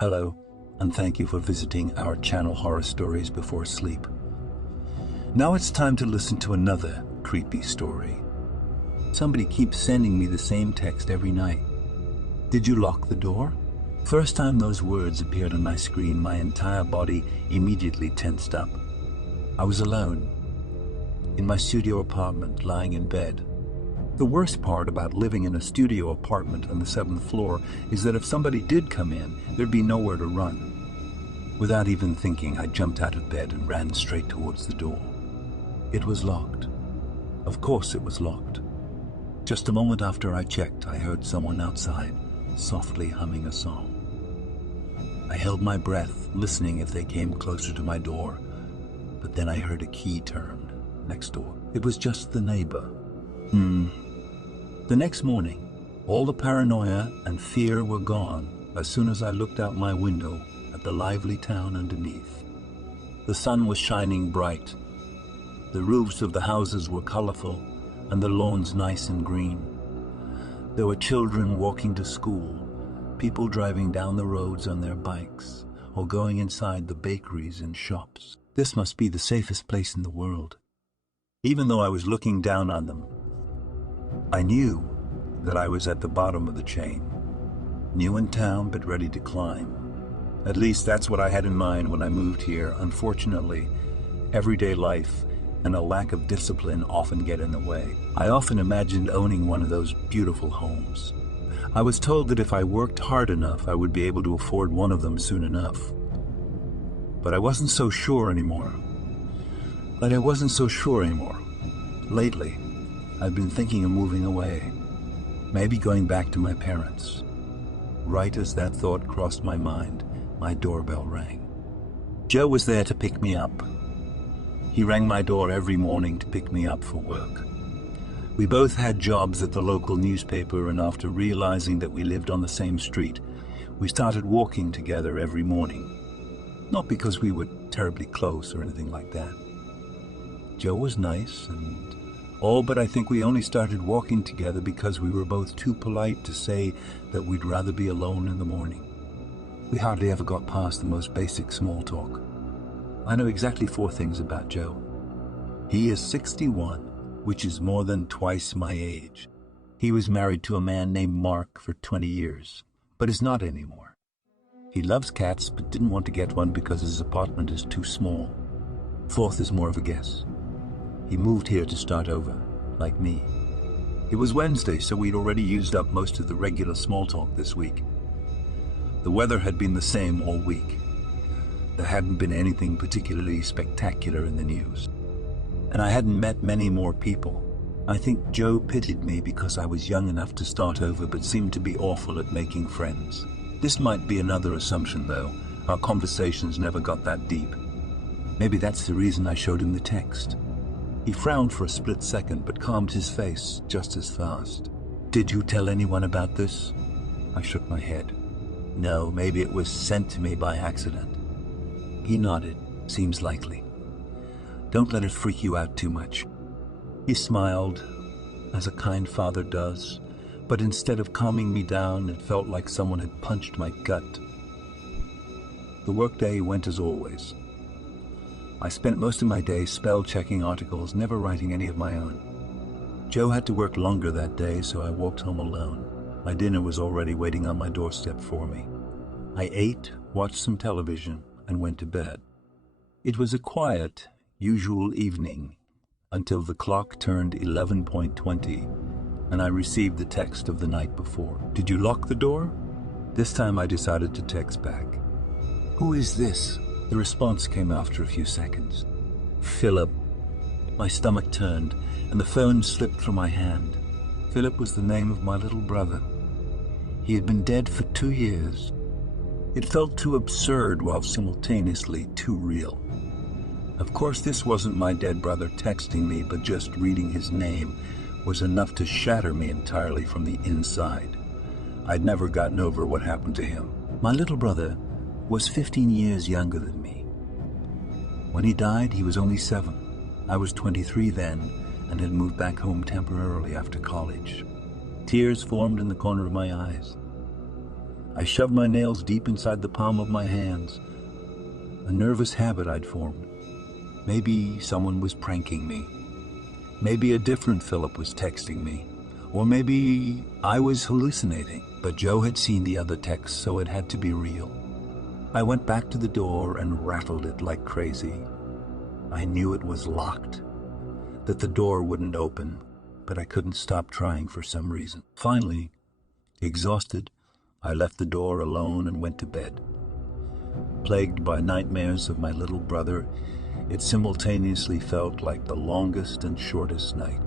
Hello, and thank you for visiting our channel Horror Stories Before Sleep. Now it's time to listen to another creepy story. Somebody keeps sending me the same text every night. Did you lock the door? First time those words appeared on my screen, my entire body immediately tensed up. I was alone, in my studio apartment, lying in bed. The worst part about living in a studio apartment on the 7th floor is that if somebody did come in, there'd be nowhere to run. Without even thinking, I jumped out of bed and ran straight towards the door. It was locked. Of course it was locked. Just a moment after I checked, I heard someone outside, softly humming a song. I held my breath, listening if they came closer to my door, but then I heard a key turn next door. It was just the neighbor. The next morning, all the paranoia and fear were gone as soon as I looked out my window at the lively town underneath. The sun was shining bright. The roofs of the houses were colorful and the lawns nice and green. There were children walking to school, people driving down the roads on their bikes, or going inside the bakeries and shops. This must be the safest place in the world. Even though I was looking down on them, I knew that I was at the bottom of the chain, new in town but ready to climb. At least that's what I had in mind when I moved here. Unfortunately, everyday life and a lack of discipline often get in the way. I often imagined owning one of those beautiful homes. I was told that if I worked hard enough, I would be able to afford one of them soon enough. But I wasn't so sure anymore. Lately, I've been thinking of moving away, maybe going back to my parents. Right as that thought crossed my mind, my doorbell rang. Joe was there to pick me up. He rang my door every morning to pick me up for work. We both had jobs at the local newspaper, and after realizing that we lived on the same street, we started walking together every morning. Not because we were terribly close or anything like that. Joe was nice and all, but I think we only started walking together because we were both too polite to say that we'd rather be alone in the morning. We hardly ever got past the most basic small talk. I know exactly 4 things about Joe. He is 61, which is more than twice my age. He was married to a man named Mark for 20 years, but is not anymore. He loves cats, but didn't want to get one because his apartment is too small. 4th is more of a guess. He moved here to start over, like me. It was Wednesday, so we'd already used up most of the regular small talk this week. The weather had been the same all week. There hadn't been anything particularly spectacular in the news. And I hadn't met many more people. I think Joe pitied me because I was young enough to start over but seemed to be awful at making friends. This might be another assumption, though. Our conversations never got that deep. Maybe that's the reason I showed him the text. He frowned for a split second, but calmed his face just as fast. Did you tell anyone about this? I shook my head. No, maybe it was sent to me by accident. He nodded. Seems likely. Don't let it freak you out too much. He smiled, as a kind father does, but instead of calming me down, it felt like someone had punched my gut. The workday went as always. I spent most of my day spell-checking articles, never writing any of my own. Joe had to work longer that day, so I walked home alone. My dinner was already waiting on my doorstep for me. I ate, watched some television, and went to bed. It was a quiet, usual evening until the clock turned 11:20 and I received the text of the night before. Did you lock the door? This time I decided to text back. Who is this? The response came after a few seconds. Philip. My stomach turned and the phone slipped from my hand. Philip was the name of my little brother. He had been dead for 2 years. It felt too absurd while simultaneously too real. Of course, this wasn't my dead brother texting me, but just reading his name was enough to shatter me entirely from the inside. I'd never gotten over what happened to him. My little brother was 15 years younger than me. When he died, he was only 7. I was 23 then and had moved back home temporarily after college. Tears formed in the corner of my eyes. I shoved my nails deep inside the palm of my hands, a nervous habit I'd formed. Maybe someone was pranking me. Maybe a different Philip was texting me. Or maybe I was hallucinating. But Joe had seen the other text, so it had to be real. I went back to the door and rattled it like crazy. I knew it was locked, that the door wouldn't open, but I couldn't stop trying for some reason. Finally, exhausted, I left the door alone and went to bed. Plagued by nightmares of my little brother, it simultaneously felt like the longest and shortest night.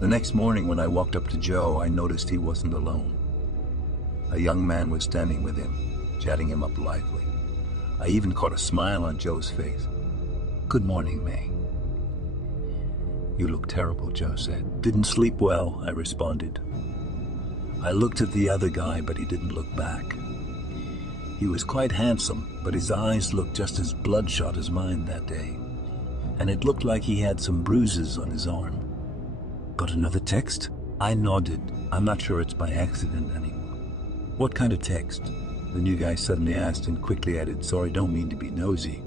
The next morning when I walked up to Joe, I noticed he wasn't alone. A young man was standing with him, chatting him up lively. I even caught a smile on Joe's face. "Good morning, May." "You look terrible," Joe said. "Didn't sleep well," I responded. I looked at the other guy, but he didn't look back. He was quite handsome, but his eyes looked just as bloodshot as mine that day, and it looked like he had some bruises on his arm. "Got another text?" I nodded. I'm not sure it's by accident anymore. "What kind of text?" the new guy suddenly asked and quickly added, "Sorry, don't mean to be nosy."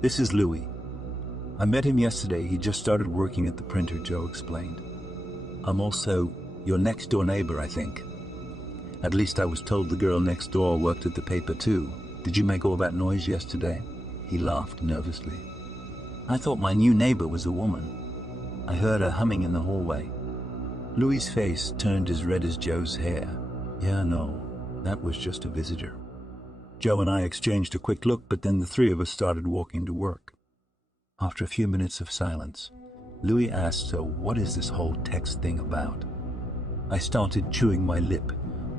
"This is Louis. I met him yesterday. He just started working at the printer," Joe explained. "I'm also your next-door neighbor, I think. At least I was told the girl next door worked at the paper too. Did you make all that noise yesterday?" He laughed nervously. "I thought my new neighbor was a woman. I heard her humming in the hallway." Louis's face turned as red as Joe's hair. "Yeah, no, that was just a visitor." Joe and I exchanged a quick look, but then the three of us started walking to work. After a few minutes of silence, Louis asked, "So what is this whole text thing about?" I started chewing my lip,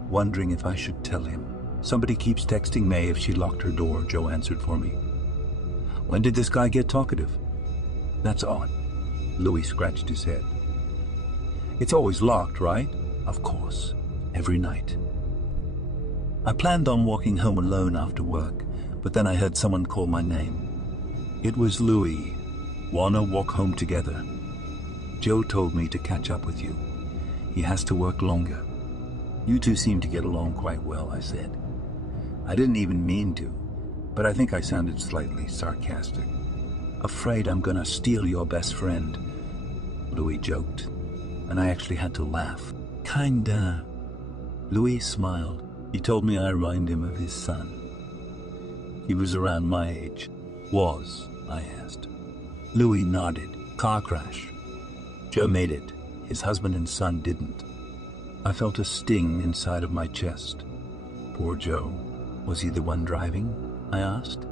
wondering if I should tell him. "Somebody keeps texting May if she locked her door," Joe answered for me. "When did this guy get talkative?" "That's odd." Louis scratched his head. "It's always locked, right?" "Of course. Every night." I planned on walking home alone after work, but then I heard someone call my name. It was Louis. "Wanna walk home together?" "Joe told me to catch up with you. He has to work longer." "You two seem to get along quite well," I said. I didn't even mean to, but I think I sounded slightly sarcastic. "Afraid I'm gonna steal your best friend," Louis joked, and I actually had to laugh. "Kinda." Louis smiled. He told me I remind him of his son. He was around my age. "Was?" I asked. Louis nodded. "Car crash. Joe made it. His husband and son didn't." I felt a sting inside of my chest. Poor Joe. "Was he the one driving?" I asked.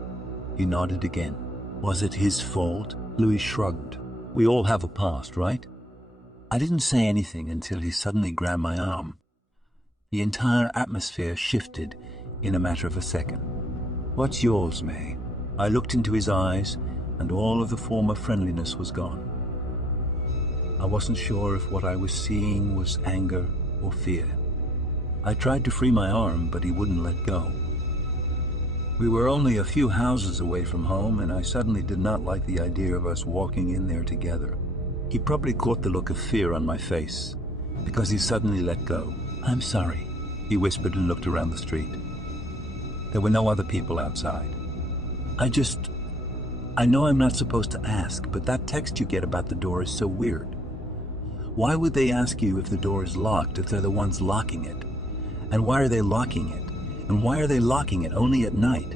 He nodded again. "Was it his fault?" Louis shrugged. "We all have a past, right?" I didn't say anything until he suddenly grabbed my arm. The entire atmosphere shifted in a matter of a second. "What's yours, May?" I looked into his eyes, and all of the former friendliness was gone. I wasn't sure if what I was seeing was anger or fear. I tried to free my arm, but he wouldn't let go. We were only a few houses away from home, and I suddenly did not like the idea of us walking in there together. He probably caught the look of fear on my face, because he suddenly let go. "I'm sorry," he whispered and looked around the street. There were no other people outside. I know I'm not supposed to ask, but that text you get about the door is so weird. Why would they ask you if the door is locked if they're the ones locking it? And why are they locking it? And why are they locking it only at night?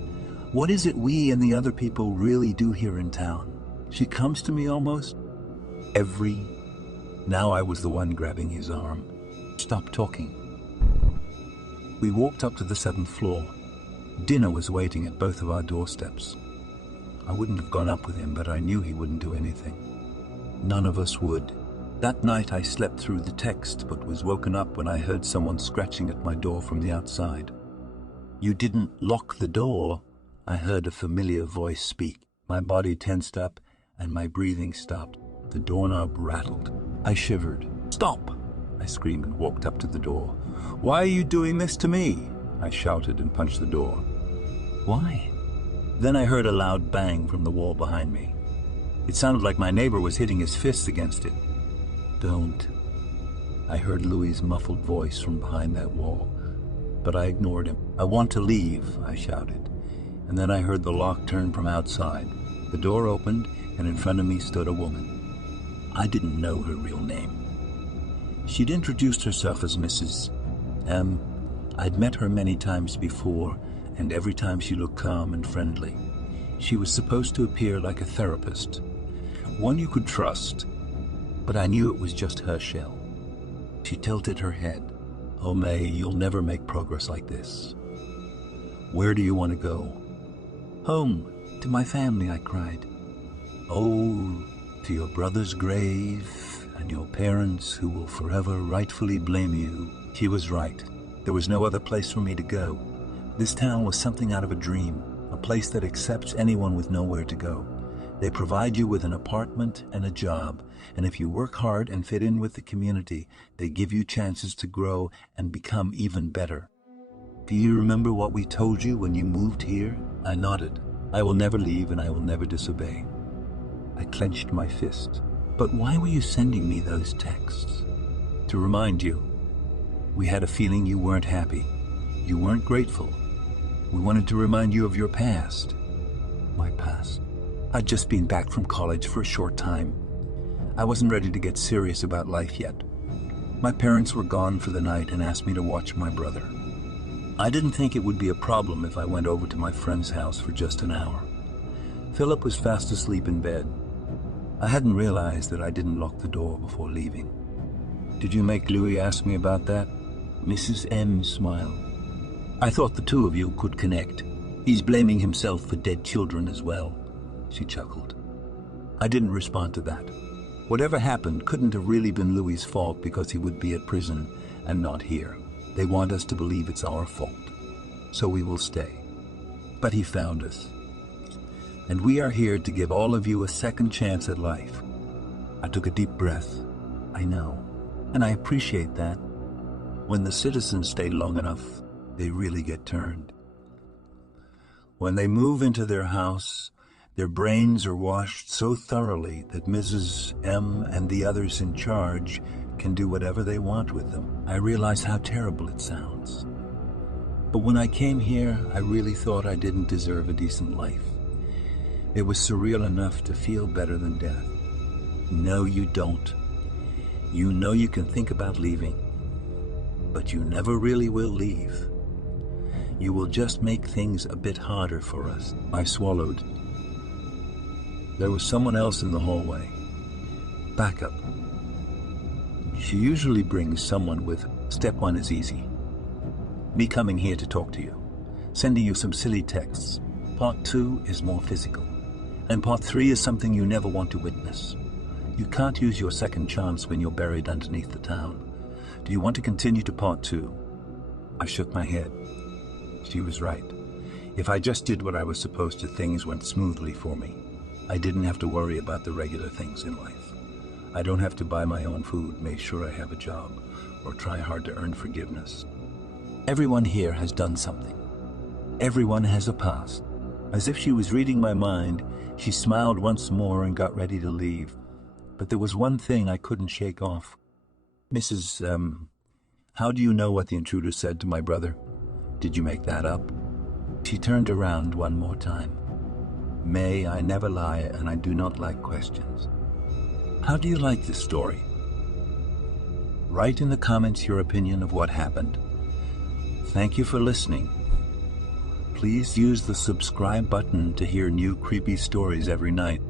What is it we and the other people really do here in town? She comes to me almost Now I was the one grabbing his arm. "Stop talking." We walked up to the 7th floor. Dinner was waiting at both of our doorsteps. I wouldn't have gone up with him, but I knew he wouldn't do anything. None of us would. That night I slept through the text, but was woken up when I heard someone scratching at my door from the outside. "You didn't lock the door," I heard a familiar voice speak. My body tensed up and my breathing stopped. The doorknob rattled. I shivered. "Stop!" I screamed and walked up to the door. "Why are you doing this to me?" I shouted and punched the door. "Why?" Then I heard a loud bang from the wall behind me. It sounded like my neighbor was hitting his fists against it. "Don't." I heard Louis's muffled voice from behind that wall. but I ignored him. "I want to leave," I shouted, and then I heard the lock turn from outside. The door opened, and in front of me stood a woman. I didn't know her real name. She'd introduced herself as Mrs. M. I'd met her many times before, and every time she looked calm and friendly. She was supposed to appear like a therapist, one you could trust, but I knew it was just her shell. She tilted her head. "Oh, May, you'll never make progress like this. Where do you want to go?" "Home, to my family," I cried. "Oh, to your brother's grave and your parents who will forever rightfully blame you." She was right. There was no other place for me to go. This town was something out of a dream, a place that accepts anyone with nowhere to go. They provide you with an apartment and a job, and if you work hard and fit in with the community, they give you chances to grow and become even better. "Do you remember what we told you when you moved here?" I nodded. "I will never leave and I will never disobey." I clenched my fist. "But why were you sending me those texts?" "To remind you. We had a feeling you weren't happy. You weren't grateful. We wanted to remind you of your past." My past? I'd just been back from college for a short time. I wasn't ready to get serious about life yet. My parents were gone for the night and asked me to watch my brother. I didn't think it would be a problem if I went over to my friend's house for just an hour. Philip was fast asleep in bed. I hadn't realized that I didn't lock the door before leaving. "Did you make Louis ask me about that?" Mrs. M smiled. "I thought the two of you could connect. He's blaming himself for dead children as well." She chuckled. I didn't respond to that. Whatever happened couldn't have really been Louis's fault because he would be at prison and not here. They want us to believe it's our fault, so we will stay. But he found us. And we are here to give all of you a second chance at life. I took a deep breath. I know, and I appreciate that. When the citizens stay long enough, they really get turned. When they move into their house, their brains are washed so thoroughly that Mrs. M and the others in charge can do whatever they want with them. I realize how terrible it sounds. But when I came here, I really thought I didn't deserve a decent life. It was surreal enough to feel better than death. No, you don't. You know you can think about leaving, but you never really will leave. You will just make things a bit harder for us. I swallowed. There was someone else in the hallway. Backup. She usually brings someone with step 1 is easy. Me coming here to talk to you, sending you some silly texts. Part 2 is more physical. And part 3 is something you never want to witness. You can't use your second chance when you're buried underneath the town. Do you want to continue to part 2? I shook my head. She was right. If I just did what I was supposed to, things went smoothly for me. I didn't have to worry about the regular things in life. I don't have to buy my own food, make sure I have a job, or try hard to earn forgiveness. Everyone here has done something. Everyone has a past. As if she was reading my mind, she smiled once more and got ready to leave. But there was one thing I couldn't shake off. "Mrs. How do you know what the intruder said to my brother? Did you make that up?" She turned around one more time. "May, I never lie, and I do not like questions. How do you like this story? Write in the comments your opinion of what happened. Thank you for listening. Please use the subscribe button to hear new creepy stories every night.